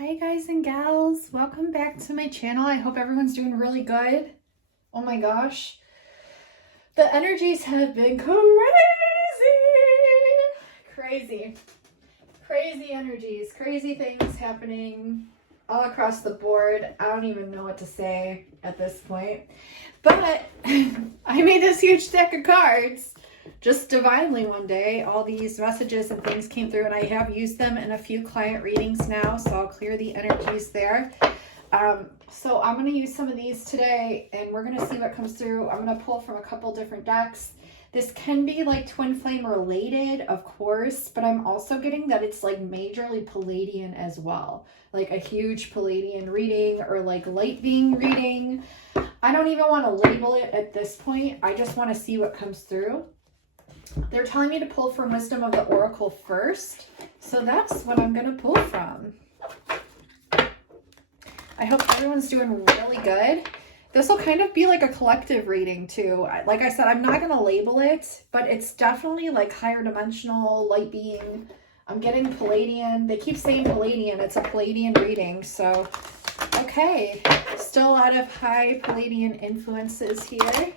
Hi guys and gals, welcome back to my channel. I hope everyone's doing really good. Oh my gosh, the energies have been crazy energies, crazy things happening all across the board. I don't even know what to say at this point, but I made this huge deck of cards just divinely one day. All these messages and things came through, and I have used them in a few client readings now, so I'll clear the energies there. So I'm going to use some of these today, and we're going to see what comes through. I'm going to pull from a couple different decks. This can be like twin flame related, of course, but I'm also getting that it's like majorly Pleiadian as well, like a huge Pleiadian reading or like light being reading. I don't even want to label it at this point. I just want to see what comes through. They're telling me to pull from Wisdom of the Oracle first, so that's what I'm going to pull from. I hope everyone's doing really good. This will kind of be like a collective reading too. Like I said, I'm not going to label it, but it's definitely like higher dimensional, light being. I'm getting Pleiadian. They keep saying Pleiadian. It's a Pleiadian reading, so okay. Still a lot of high Pleiadian influences here.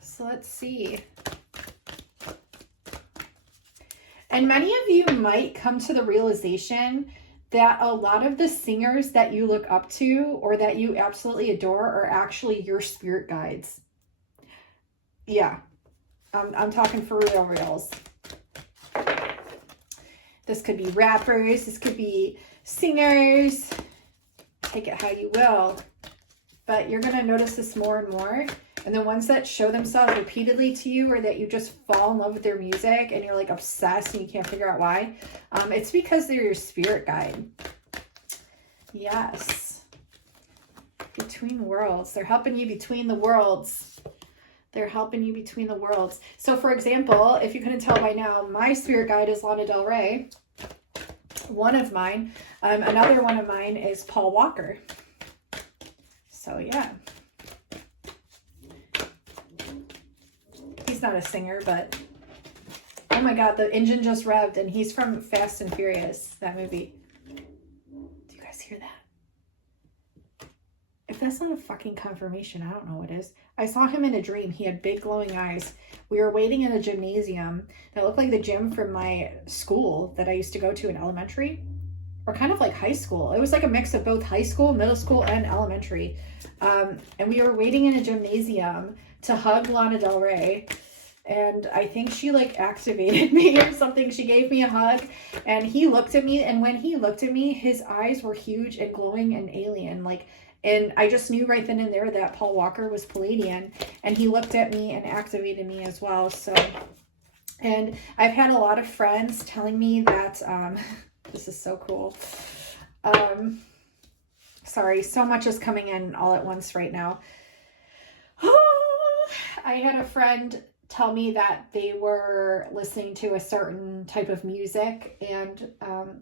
So let's see. And many of you might come to the realization that a lot of the singers that you look up to or that you absolutely adore are actually your spirit guides. Yeah, I'm talking for reals. This could be rappers, this could be singers, take it how you will. But you're going to notice this more and more. And the ones that show themselves repeatedly to you, or that you just fall in love with their music and you're like obsessed and you can't figure out why, it's because they're your spirit guide. Yes. Between worlds. They're helping you between the worlds. They're helping you between the worlds. So for example, if you couldn't tell by now, my spirit guide is Lana Del Rey. One of mine. Another one of mine is Paul Walker. So yeah. He's not a singer, but oh my god, the engine just revved, and he's from Fast and Furious, that movie. Do you guys hear that? If that's not a fucking confirmation, I don't know what is. I saw him in a dream. He had big glowing eyes. We were waiting in a gymnasium that looked like the gym from my school that I used to go to in elementary, or kind of like high school. It was like a mix of both high school, middle school, and elementary. And we were waiting in a gymnasium to hug Lana Del Rey, and I think she like activated me or something. She gave me a hug, and he looked at me, and when he looked at me, his eyes were huge and glowing and alien, like, and I just knew right then and there that Paul Walker was Pleiadian, and he looked at me and activated me as well. So, and I've had a lot of friends telling me that this is so cool. Sorry, so much is coming in all at once right now. I had a friend tell me that they were listening to a certain type of music, and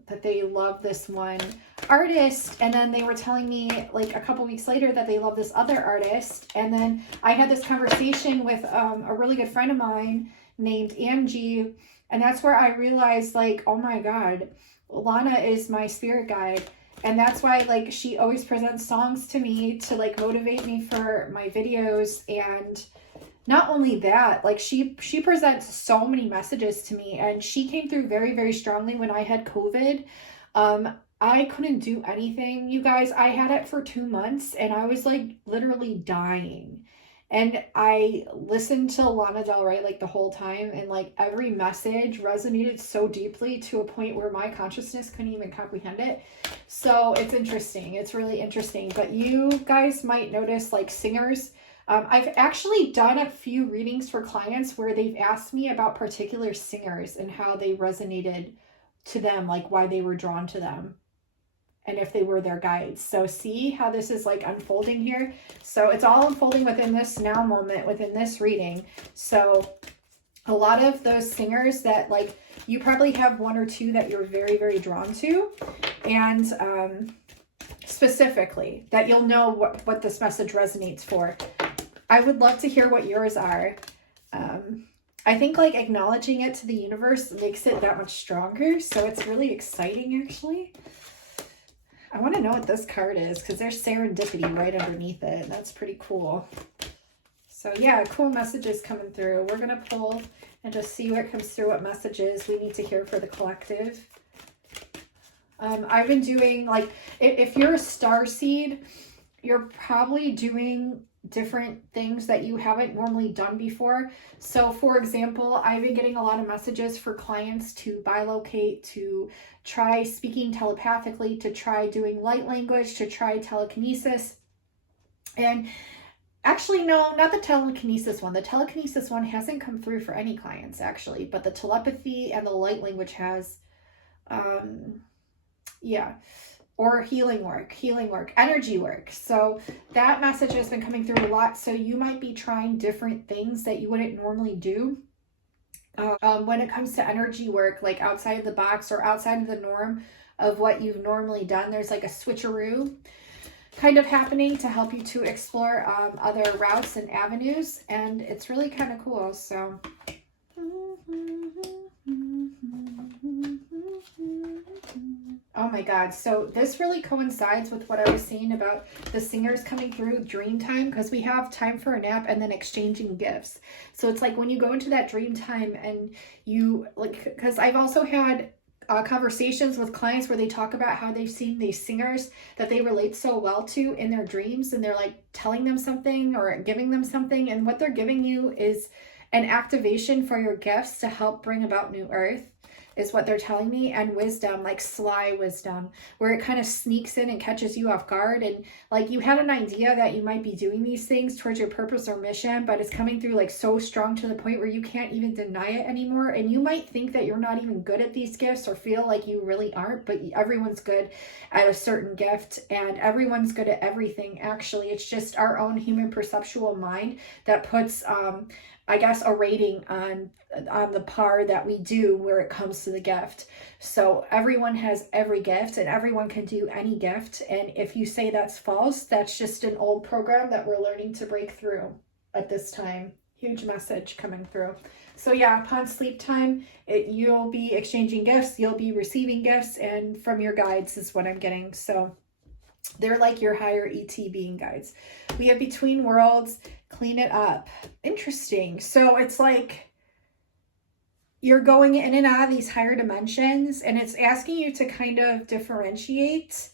that they love this one artist, and then they were telling me like a couple weeks later that they love this other artist. And then I had this conversation with a really good friend of mine named Angie, and that's where I realized, like, oh my god, Lana is my spirit guide. And that's why, like, she always presents songs to me to like motivate me for my videos. And not only that, like, she presents so many messages to me, and she came through very, very strongly when I had COVID. I couldn't do anything, you guys. I had it for 2 months, and I was like literally dying. And I listened to Lana Del Rey like the whole time, and like every message resonated so deeply to a point where my consciousness couldn't even comprehend it. So it's interesting. It's really interesting. But you guys might notice, like, singers. I've actually done a few readings for clients where they've asked me about particular singers and how they resonated to them, like why they were drawn to them, and if they were their guides. So see how this is like unfolding here? So it's all unfolding within this now moment, within this reading. So a lot of those singers that, like, you probably have one or two that you're very, very drawn to, and specifically that you'll know what this message resonates for. I would love to hear what yours are. I think like acknowledging it to the universe makes it that much stronger. So it's really exciting, actually. I want to know what this card is because there's serendipity right underneath it. That's pretty cool. So yeah, cool messages coming through. We're going to pull and just see what comes through, what messages we need to hear for the collective. I've been doing, like, if you're a star seed, you're probably doing different things that you haven't normally done before. So for example, I've been getting a lot of messages for clients to bilocate, to try speaking telepathically, to try doing light language, to try telekinesis. And actually, no, not the telekinesis one. The telekinesis one hasn't come through for any clients, actually, but the telepathy and the light language has. Yeah. Or healing work, energy work. So that message has been coming through a lot. So you might be trying different things that you wouldn't normally do. When it comes to energy work, like outside of the box or outside of the norm of what you've normally done, there's like a switcheroo kind of happening to help you to explore other routes and avenues. And it's really kind of cool. So oh my God. So this really coincides with what I was saying about the singers coming through dream time, because we have time for a nap and then exchanging gifts. So it's like when you go into that dream time and you, like, because I've also had conversations with clients where they talk about how they've seen these singers that they relate so well to in their dreams, and they're like telling them something or giving them something, and what they're giving you is an activation for your gifts to help bring about new earth, is what they're telling me, and wisdom, like sly wisdom, where it kind of sneaks in and catches you off guard. And like you had an idea that you might be doing these things towards your purpose or mission, but it's coming through like so strong to the point where you can't even deny it anymore. And you might think that you're not even good at these gifts or feel like you really aren't, but everyone's good at a certain gift and everyone's good at everything. Actually, it's just our own human perceptual mind that puts, I guess, a rating on the par that we do where it comes to the gift. So everyone has every gift and everyone can do any gift. And if you say that's false, that's just an old program that we're learning to break through at this time. Huge message coming through. So yeah, upon sleep time, you'll be exchanging gifts, you'll be receiving gifts, and from your guides is what I'm getting. So they're like your higher ET being guides. We have between worlds, clean it up. Interesting. So it's like you're going in and out of these higher dimensions, and it's asking you to kind of differentiate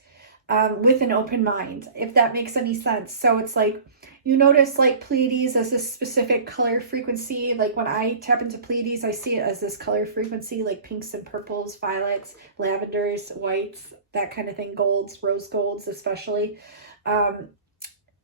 with an open mind, if that makes any sense. So it's like you notice like Pleiades as a specific color frequency. Like when I tap into Pleiades, I see it as this color frequency, like pinks and purples, violets, lavenders, whites, that kind of thing, golds, rose golds especially.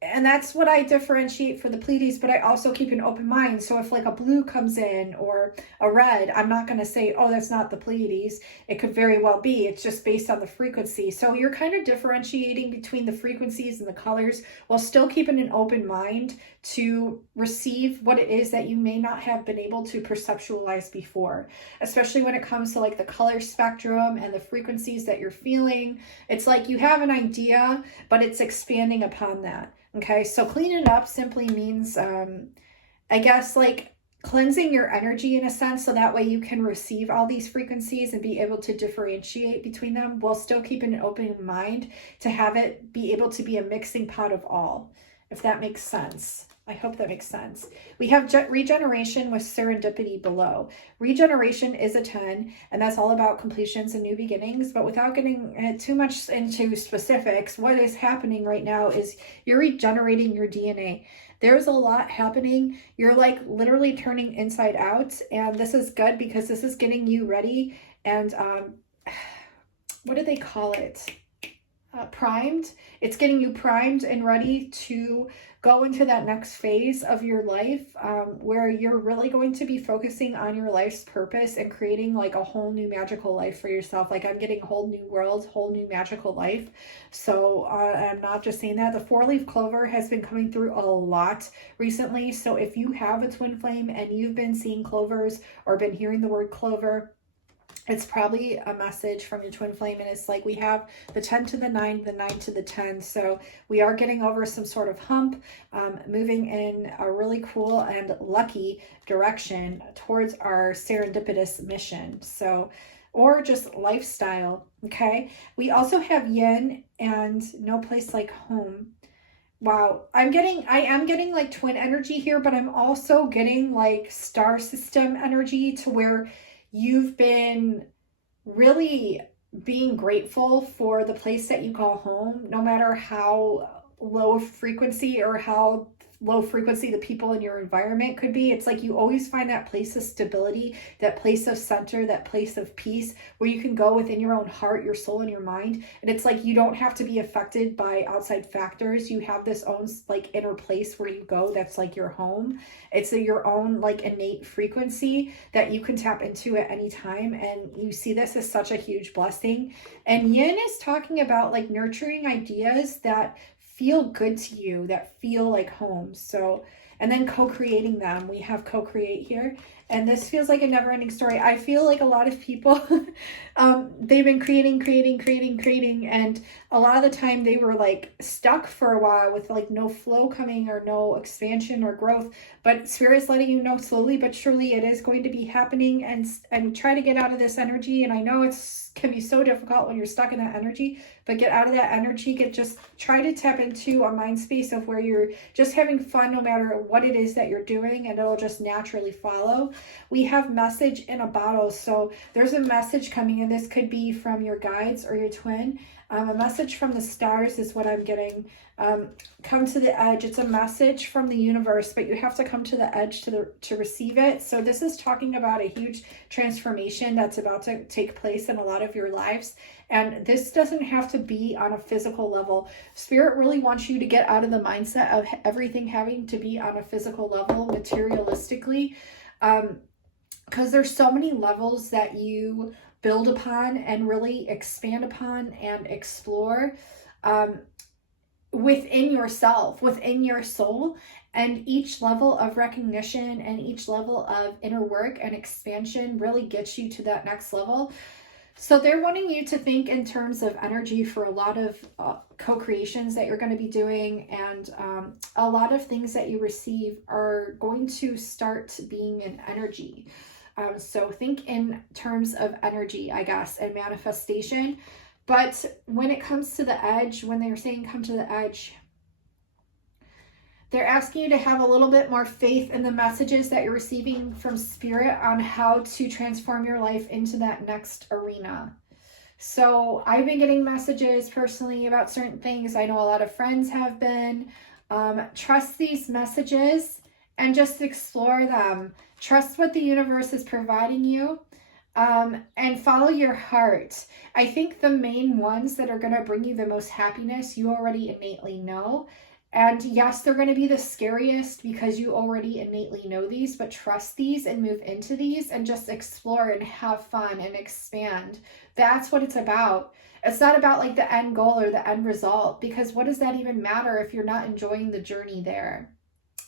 And that's what I differentiate for the Pleiades, but I also keep an open mind. So if like a blue comes in or a red, I'm not going to say, oh, that's not the Pleiades. It could very well be. It's just based on the frequency. So you're kind of differentiating between the frequencies and the colors while still keeping an open mind to receive what it is that you may not have been able to perceptualize before, especially when it comes to like the color spectrum and the frequencies that you're feeling. It's like you have an idea, but it's expanding upon that. Okay, so clean it up simply means, I guess, like cleansing your energy in a sense, so that way you can receive all these frequencies and be able to differentiate between them while still keeping an open mind to have it be able to be a mixing pot of all, if that makes sense. I hope that makes sense. We have regeneration with serendipity below. Regeneration is a 10, and that's all about completions and new beginnings. But without getting too much into specifics, what is happening right now is you're regenerating your DNA. There's a lot happening. You're like literally turning inside out, and this is good because this is getting you ready and what do they call it? Primed. It's getting you primed and ready to go into that next phase of your life where you're really going to be focusing on your life's purpose and creating like a whole new magical life for yourself. Like I'm getting a whole new world, whole new magical life. So I'm not just saying that. The 4-leaf clover has been coming through a lot recently. So if you have a twin flame and you've been seeing clovers or been hearing the word clover, it's probably a message from your twin flame. And it's like we have the 10 to the 9, the 9 to the 10. So we are getting over some sort of hump, moving in a really cool and lucky direction towards our serendipitous mission. So or just lifestyle. Okay. We also have yin and no place like home. Wow. I am getting like twin energy here, but I'm also getting like star system energy, to where you've been really being grateful for the place that you call home, no matter how low frequency or how low frequency the people in your environment could be. It's like you always find that place of stability, that place of center, that place of peace where you can go within your own heart, your soul, and your mind. And it's like you don't have to be affected by outside factors. You have this own like inner place where you go that's like your home. It's your own like innate frequency that you can tap into at any time. And you see this as such a huge blessing. And yin is talking about like nurturing ideas that feel good to you, that feel like home. So, and then co-creating them. We have co-create here. And this feels like a never-ending story. I feel like a lot of people, they've been creating. And a lot of the time they were like stuck for a while with like no flow coming or no expansion or growth. But Spirit's letting you know slowly but surely it is going to be happening, and try to get out of this energy. And I know can be so difficult when you're stuck in that energy, but get out of that energy. Just try to tap into a mind space of where you're just having fun no matter what it is that you're doing, and it'll just naturally follow. We have message in a bottle. So there's a message coming in. This could be from your guides or your twin. A message from the stars is what I'm getting. Come to the edge. It's a message from the universe, but you have to come to the edge to receive it. So this is talking about a huge transformation that's about to take place in a lot of your lives. And this doesn't have to be on a physical level. Spirit really wants you to get out of the mindset of everything having to be on a physical level, materialistically. Because there's so many levels that you build upon and really expand upon and explore within yourself, within your soul. And each level of recognition and each level of inner work and expansion really gets you to that next level. So they're wanting you to think in terms of energy for a lot of co-creations that you're going to be doing. And a lot of things that you receive are going to start being an energy. So think in terms of energy, I guess, and manifestation. But when it comes to the edge, when they're saying come to the edge, they're asking you to have a little bit more faith in the messages that you're receiving from Spirit on how to transform your life into that next arena. So I've been getting messages personally about certain things. I know a lot of friends have been. Trust these messages and just explore them. Trust what the universe is providing you, and follow your heart. I think the main ones that are going to bring you the most happiness, you already innately know. And yes, they're going to be the scariest because you already innately know these, but trust these and move into these and just explore and have fun and expand. That's what it's about. It's not about like the end goal or the end result, because what does that even matter if you're not enjoying the journey there?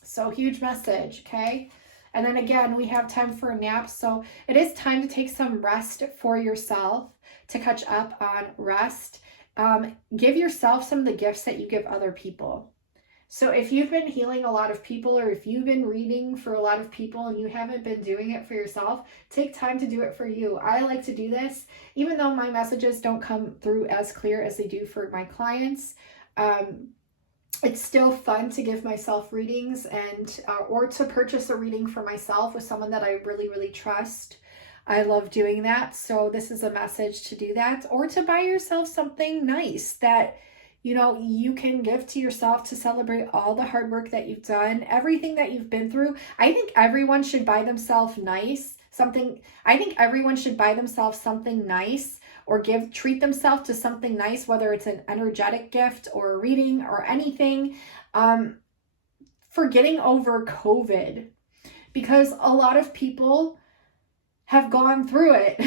So huge message, okay? And then again, we have time for a nap. So it is time to take some rest for yourself, to catch up on rest. Give yourself some of the gifts that you give other people. So if you've been healing a lot of people, or if you've been reading for a lot of people and you haven't been doing it for yourself, take time to do it for you. I like to do this, even though my messages don't come through as clear as they do for my clients. It's still fun to give myself readings and or to purchase a reading for myself with someone that I really, really trust. I love doing that. So this is a message to do that, or to buy yourself something nice that you can give to yourself to celebrate all the hard work that you've done, everything that you've been through. I think everyone should buy themselves something nice, or treat themselves to something nice, whether it's an energetic gift or a reading or anything, for getting over COVID, because a lot of people have gone through it.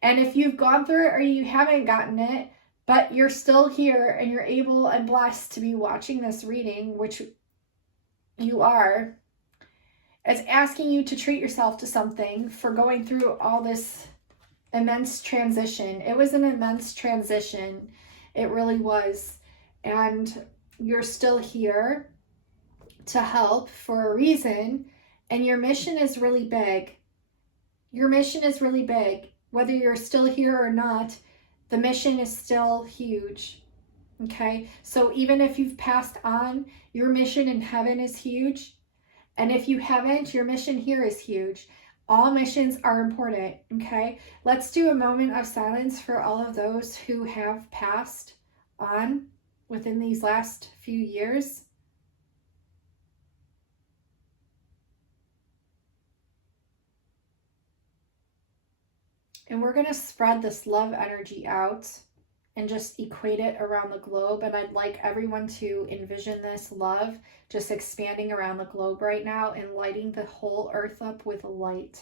And if you've gone through it or you haven't gotten it, but you're still here and you're able and blessed to be watching this reading, which you are, it's asking you to treat yourself to something for going through all this immense transition. It was an immense transition. It really was. And you're still here to help for a reason. And your mission is really big. Your mission is really big. whether you're still here or not, the mission is still huge. Okay, so even if you've passed on, your mission in heaven is huge. And if you haven't, your mission here is huge. All missions are important, okay? Let's do a moment of silence for all of those who have passed on within these last few years. And we're going to spread this love energy out and just equate it around the globe. And I'd like everyone to envision this love just expanding around the globe right now and lighting the whole earth up with light.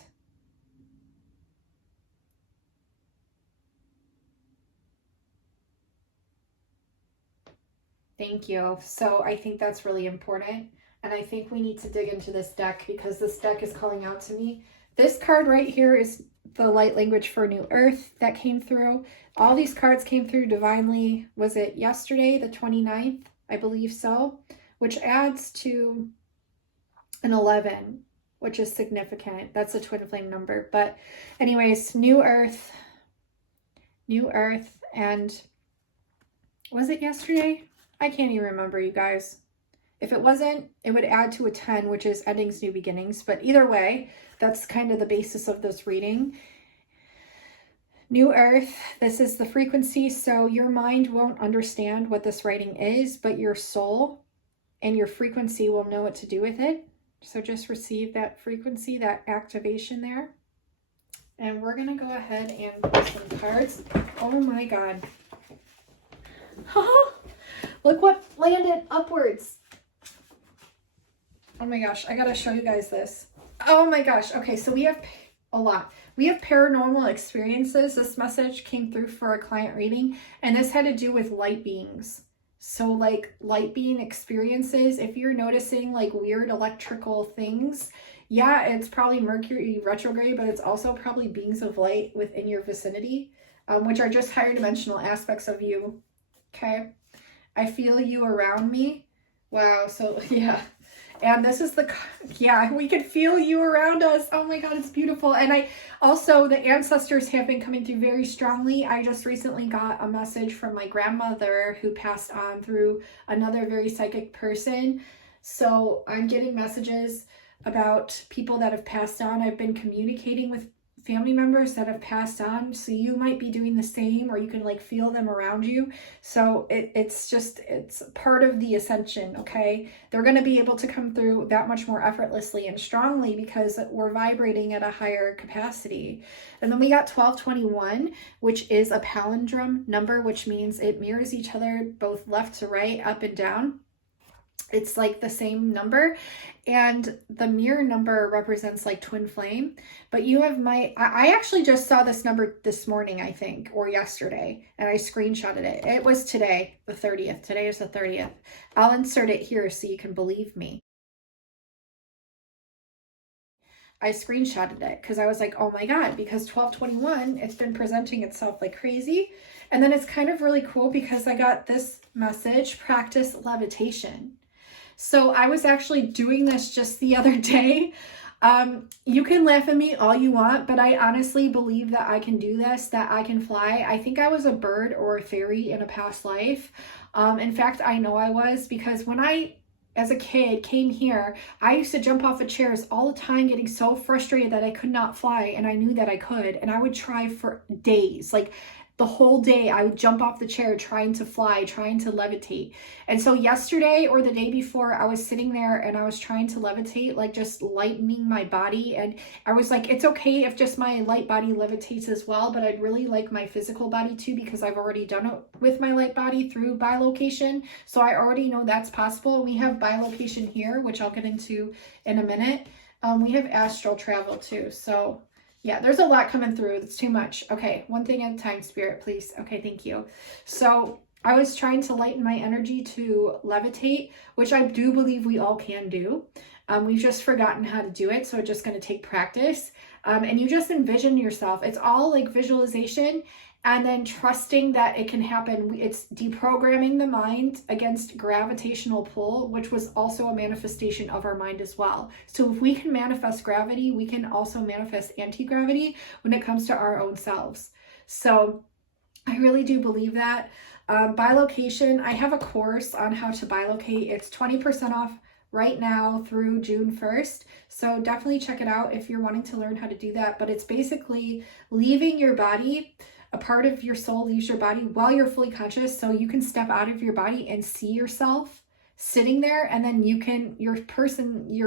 Thank you. So I think that's really important. And I think we need to dig into this deck because this deck is calling out to me. This card right here is the light language for New Earth that came through. All these cards came through divinely. Was it yesterday, the 29th? I believe so, which adds to an 11, which is significant. That's a twin flame number. But anyways, New Earth, and was it yesterday? I can't even remember, you guys. If it wasn't, it would add to a 10, which is endings, new beginnings. But either way, that's kind of the basis of this reading. New Earth, this is the frequency. So your mind won't understand what this writing is, but your soul and your frequency will know what to do with it. So just receive that frequency, that activation there. And we're going to go ahead and pull some cards. Oh my God. Look what landed upwards. Oh my gosh, I gotta show you guys this. Oh my gosh. Okay, so we have a lot. We have paranormal experiences. This message came through for a client reading, and this had to do with light beings. So like light being experiences, if you're noticing like weird electrical things, yeah, it's probably Mercury retrograde, but it's also probably beings of light within your vicinity, which are just higher dimensional aspects of you. Okay. I feel you around me. Wow. So yeah. And this is the, yeah, we could feel you around us. Oh my God, it's beautiful. And I also, the ancestors have been coming through very strongly. I just recently got a message from my grandmother who passed on through another very psychic person. So I'm getting messages about people that have passed on. I've been communicating with family members that have passed on, so you might be doing the same, or you can like feel them around you. So it's part of the ascension. Okay, they're going to be able to come through that much more effortlessly and strongly because we're vibrating at a higher capacity. And then we got 1221, which is a palindrome number, which means it mirrors each other both left to right, up and down. It's like the same number, and the mirror number represents like twin flame. But you have I actually just saw this number this morning, I think, or yesterday, and I screenshotted it. It was today, the 30th. Today is the 30th. I'll insert it here so you can believe me. I screenshotted it because I was like, oh my God, because 1221, it's been presenting itself like crazy. And then it's kind of really cool because I got this message, practice levitation. So I was actually doing this just the other day. You can laugh at me all you want, but I honestly believe that I can do this, that I can fly. I think I was a bird or a fairy in a past life. In fact, I know I was, because when I, as a kid, came here, I used to jump off of chairs all the time, getting so frustrated that I could not fly, and I knew that I could, and I would try for days, like the whole day I would jump off the chair trying to fly, trying to levitate. And so yesterday or the day before, I was sitting there and I was trying to levitate, like just lightening my body. And I was like, it's okay if just my light body levitates as well, but I'd really like my physical body too, because I've already done it with my light body through bilocation. So I already know that's possible. We have bilocation here, which I'll get into in a minute. We have astral travel too. So yeah, there's a lot coming through. It's too much. Okay, one thing at a time, Spirit, please. Okay, thank you. So I was trying to lighten my energy to levitate, which I do believe we all can do. We've just forgotten how to do it, so it's just going to take practice. And you just envision yourself. It's all like visualization. and then trusting that it can happen. It's deprogramming the mind against gravitational pull, which was also a manifestation of our mind as well. So if we can manifest gravity, we can also manifest anti-gravity when it comes to our own selves. So I really do believe that. Bilocation, I have a course on how to bilocate. It's 20% off right now through June 1st. So definitely check it out if you're wanting to learn how to do that. But it's basically leaving your body. A part of your soul leaves your body while you're fully conscious, so you can step out of your body and see yourself sitting there, and then you can, your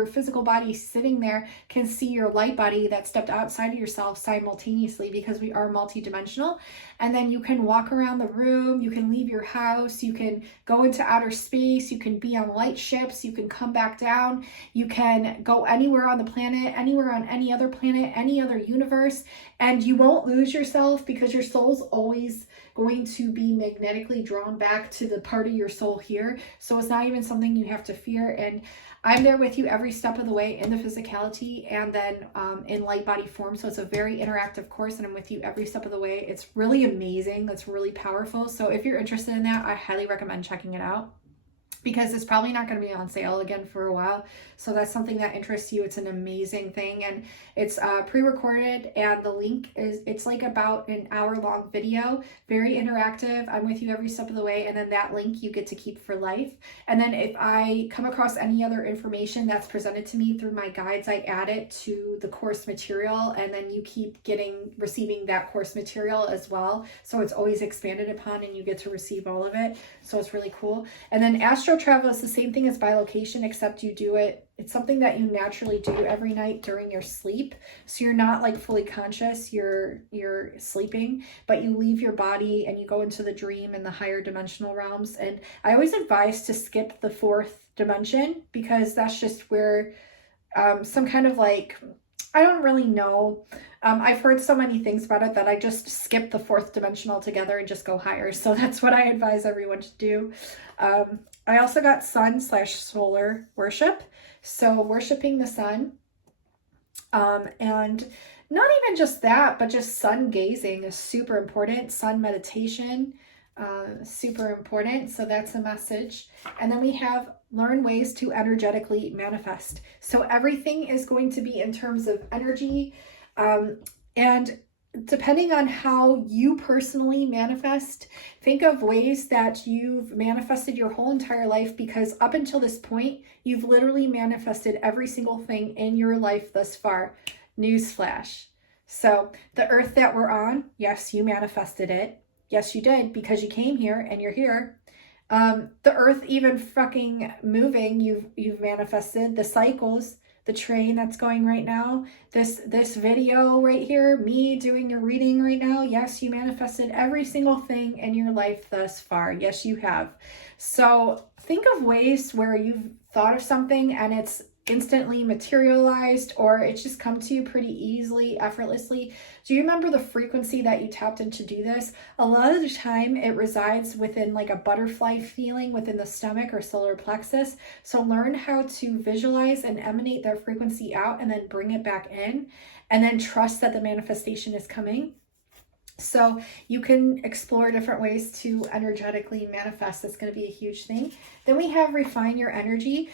physical body sitting there can see your light body that stepped outside of yourself simultaneously, because we are multidimensional. And then you can walk around the room, you can leave your house, you can go into outer space, you can be on light ships, you can come back down, you can go anywhere on the planet, anywhere on any other planet, any other universe, and you won't lose yourself, because your soul's always going to be magnetically drawn back to the part of your soul here. So it's not even something you have to fear. And I'm there with you every step of the way in the physicality, and then in light body form. So it's a very interactive course, and I'm with you every step of the way. It's really amazing. It's really powerful. So if you're interested in that, I highly recommend checking it out, because it's probably not going to be on sale again for a while. So that's something that interests you. It's an amazing thing, and it's pre-recorded, and the link is, it's like about an hour-long video, very interactive. I'm with you every step of the way, and then that link you get to keep for life. And then if I come across any other information that's presented to me through my guides, I add it to the course material, and then you keep receiving that course material as well. So it's always expanded upon, and you get to receive all of it. So it's really cool. And then astral travel is the same thing as bilocation, except you do it, it's something that you naturally do every night during your sleep. So you're not like fully conscious, you're sleeping, but you leave your body and you go into the dream and the higher dimensional realms. And I always advise to skip the 4th dimension, because that's just where some kind of like, I don't really know. I've heard so many things about it that I just skip the 4th dimension altogether and just go higher. So that's what I advise everyone to do. I also got sun/solar worship. So worshiping the sun, and not even just that, but just sun gazing is super important. Sun meditation, super important. So that's a message. And then we have learn ways to energetically manifest. So everything is going to be in terms of energy, and depending on how you personally manifest, think of ways that you've manifested your whole entire life, because up until this point, you've literally manifested every single thing in your life thus far. Newsflash. So the earth that we're on, yes, you manifested it. Yes, you did, because you came here and you're here. The earth even fucking moving, you've manifested. The cycles, the train that's going right now, this video right here, me doing your reading right now, yes, you manifested every single thing in your life thus far. Yes, you have. So think of ways where you've thought of something and it's instantly materialized, or it's just come to you pretty easily, effortlessly. Do you remember the frequency that you tapped in to do this? A lot of the time it resides within like a butterfly feeling within the stomach or solar plexus. So learn how to visualize and emanate their frequency out, and then bring it back in, and then trust that the manifestation is coming. So you can explore different ways to energetically manifest. That's going to be a huge thing. Then we have refine your energy.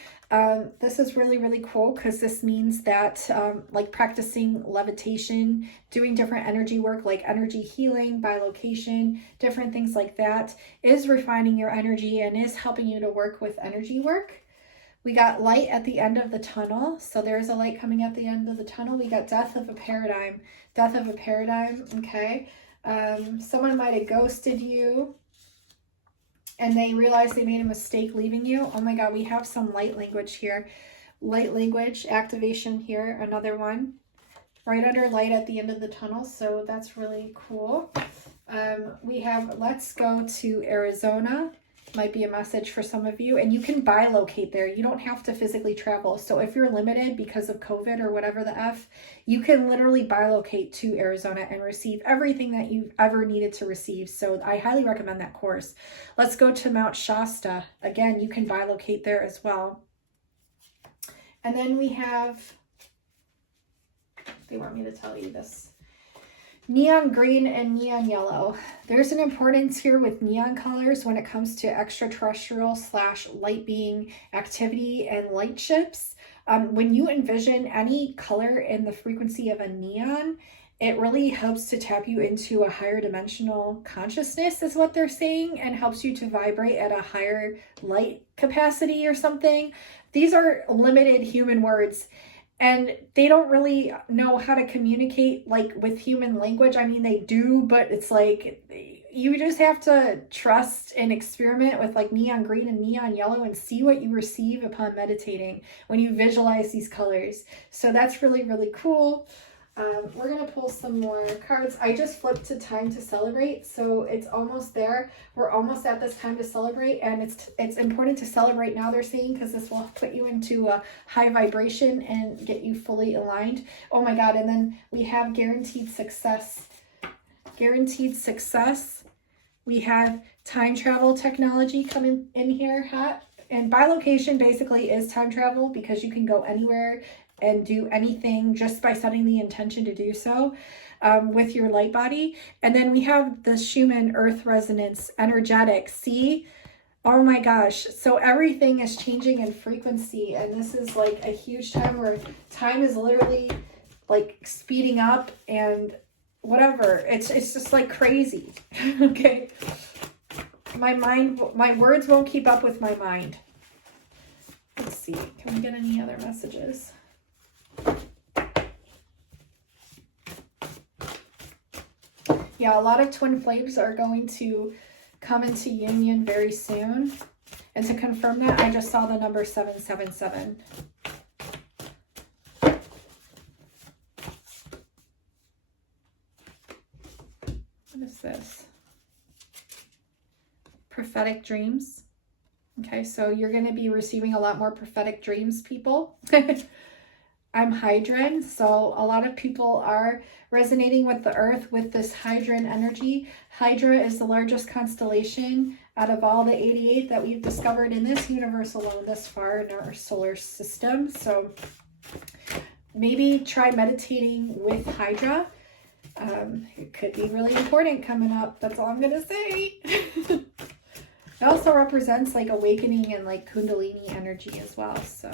This is really, really cool, because this means that like practicing levitation, doing different energy work like energy healing, bilocation, different things like that is refining your energy and is helping you to work with energy work. We got light at the end of the tunnel. So there's a light coming at the end of the tunnel. We got death of a paradigm. Death of a paradigm, okay. Someone might have ghosted you and they realized they made a mistake leaving you. Oh my God, we have some light language here. Light language activation here, another one. Right under light at the end of the tunnel, so that's really cool. We have let's go to Arizona. Might be a message for some of you, and you can bilocate there. You don't have to physically travel. So if you're limited because of COVID or whatever the F, you can literally bilocate to Arizona and receive everything that you've ever needed to receive. So I highly recommend that course. Let's go to Mount Shasta. Again, you can bilocate there as well. And then we have, they want me to tell you this. Neon green and neon yellow. There's an importance here with neon colors when it comes to extraterrestrial / light being activity and light ships. When you envision any color in the frequency of a neon, it really helps to tap you into a higher dimensional consciousness, is what they're saying, and helps you to vibrate at a higher light capacity or something. These are limited human words, and they don't really know how to communicate like with human language. I mean, they do, but it's like you just have to trust and experiment with like neon green and neon yellow and see what you receive upon meditating when you visualize these colors. So that's really, really cool. We're going to pull some more cards. I just flipped to time to celebrate, so it's almost there. We're almost at this time to celebrate, and it's important to celebrate now, they're saying, because this will put you into a high vibration and get you fully aligned. Oh my God, and then we have guaranteed success. Guaranteed success. We have time travel technology coming in here hot. And bilocation basically is time travel, because you can go anywhere and do anything just by setting the intention to do so with your light body. And then we have the Schumann earth resonance energetic. See? Oh my gosh. So everything is changing in frequency, and this is like a huge time where time is literally like speeding up and whatever. It's just like crazy. Okay. My words won't keep up with my mind. Let's see. Can we get any other messages? Yeah, a lot of twin flames are going to come into union very soon. And to confirm that, I just saw the number 777. What is this? Prophetic dreams. Okay, so you're going to be receiving a lot more prophetic dreams, people. I'm Hydran, so a lot of people are resonating with the earth with this Hydran energy. Hydra is the largest constellation out of all the 88 that we've discovered in this universe alone thus far in our solar system. So maybe try meditating with Hydra. It could be really important coming up. That's all I'm going to say. It also represents like awakening and like Kundalini energy as well. So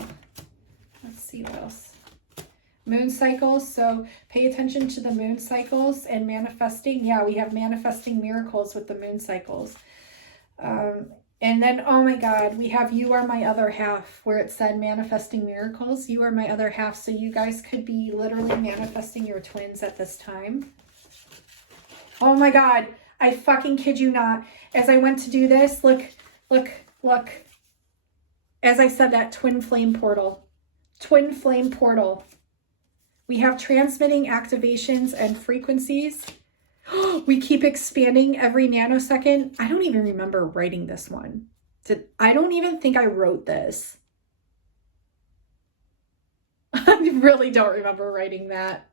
let's see what else. Moon cycles, so pay attention to the moon cycles and manifesting. Yeah, we have manifesting miracles with the moon cycles. And then, oh my God, we have you are my other half, where it said manifesting miracles. You are my other half, so you guys could be literally manifesting your twins at this time. Oh my God, I fucking kid you not. As I went to do this, look. As I said that, twin flame portal. Twin flame portal. We have transmitting activations and frequencies. We keep expanding every nanosecond. I don't even remember writing this one. I don't even think I wrote this. I really don't remember writing that.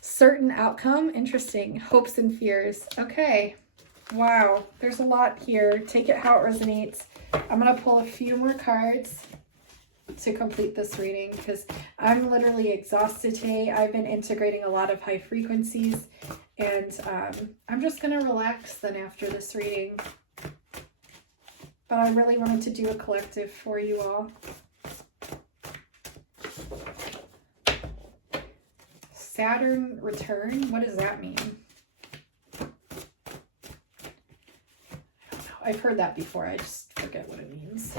Certain outcome. Interesting. Hopes and fears. Okay. Wow. There's a lot here. Take it how it resonates. I'm going to pull a few more cards to complete this reading, because I'm literally exhausted today. I've been integrating a lot of high frequencies, and I'm just going to relax then after this reading. But I really wanted to do a collective for you all. Saturn return, what does that mean? I don't know. I've heard that before. I just forget what it means.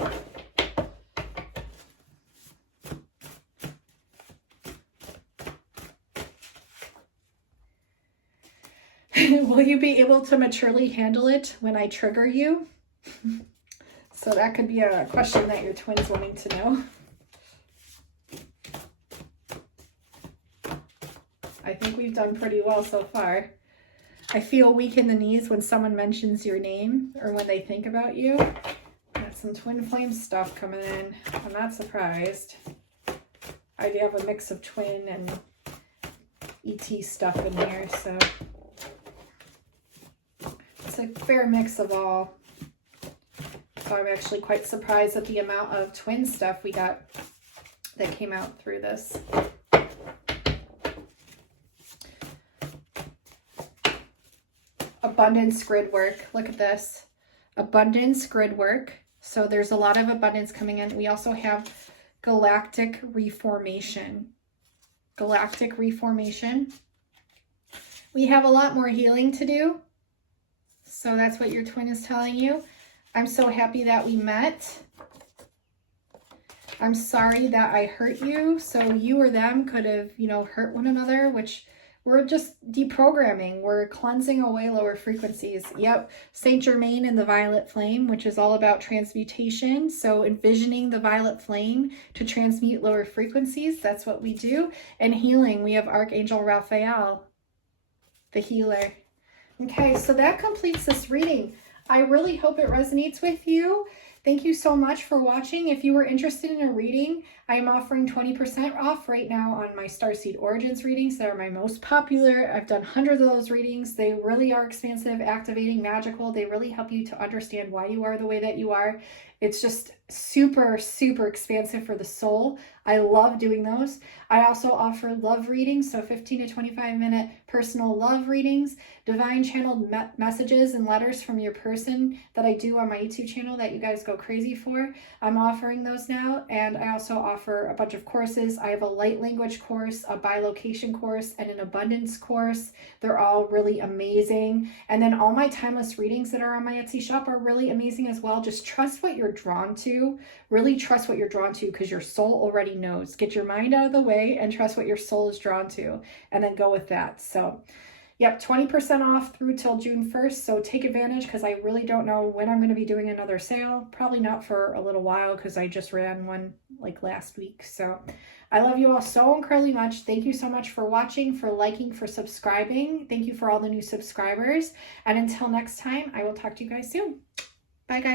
Will you be able to maturely handle it when I trigger you? So that could be a question that your twin's wanting to know. I think we've done pretty well so far. I feel weak in the knees when someone mentions your name or when they think about you. Got some twin flame stuff coming in. I'm not surprised. I do have a mix of twin and ET stuff in here, so it's a fair mix of all. So I'm actually quite surprised at the amount of twin stuff we got that came out through this. abundance grid work. Look at this. Abundance grid work. So there's a lot of abundance coming in. We also have galactic reformation. Galactic reformation. We have a lot more healing to do. So that's what your twin is telling you. I'm so happy that we met. I'm sorry that I hurt you. So you or them could have, you know, hurt one another, which we're just deprogramming. We're cleansing away lower frequencies. Yep. Saint Germain in the violet flame, which is all about transmutation. So envisioning the violet flame to transmute lower frequencies. That's what we do. And healing. We have Archangel Raphael, the healer. Okay, so that completes this reading. I really hope it resonates with you. Thank you so much for watching. If you were interested in a reading, I am offering 20% off right now on my Starseed Origins readings that are my most popular. I've done hundreds of those readings. They really are expansive, activating, magical. They really help you to understand why you are the way that you are. It's just super, super expansive for the soul. I love doing those. I also offer love readings, so 15 to 25 minute personal love readings, divine channeled messages and letters from your person that I do on my YouTube channel that you guys go crazy for. I'm offering those now, and I also offer a bunch of courses. I have a light language course, a bilocation course, and an abundance course. They're all really amazing. And then all my timeless readings that are on my Etsy shop are really amazing as well. Just trust what you're drawn to. Really trust what you're drawn to, because your soul already knows. Get your mind out of the way and trust what your soul is drawn to, and then go with that. So yep, 20% off through till June 1st. So take advantage, because I really don't know when I'm going to be doing another sale. Probably not for a little while, because I just ran one like last week. So I love you all so incredibly much. Thank you so much for watching, for liking, for subscribing. Thank you for all the new subscribers. And until next time, I will talk to you guys soon. Bye, guys.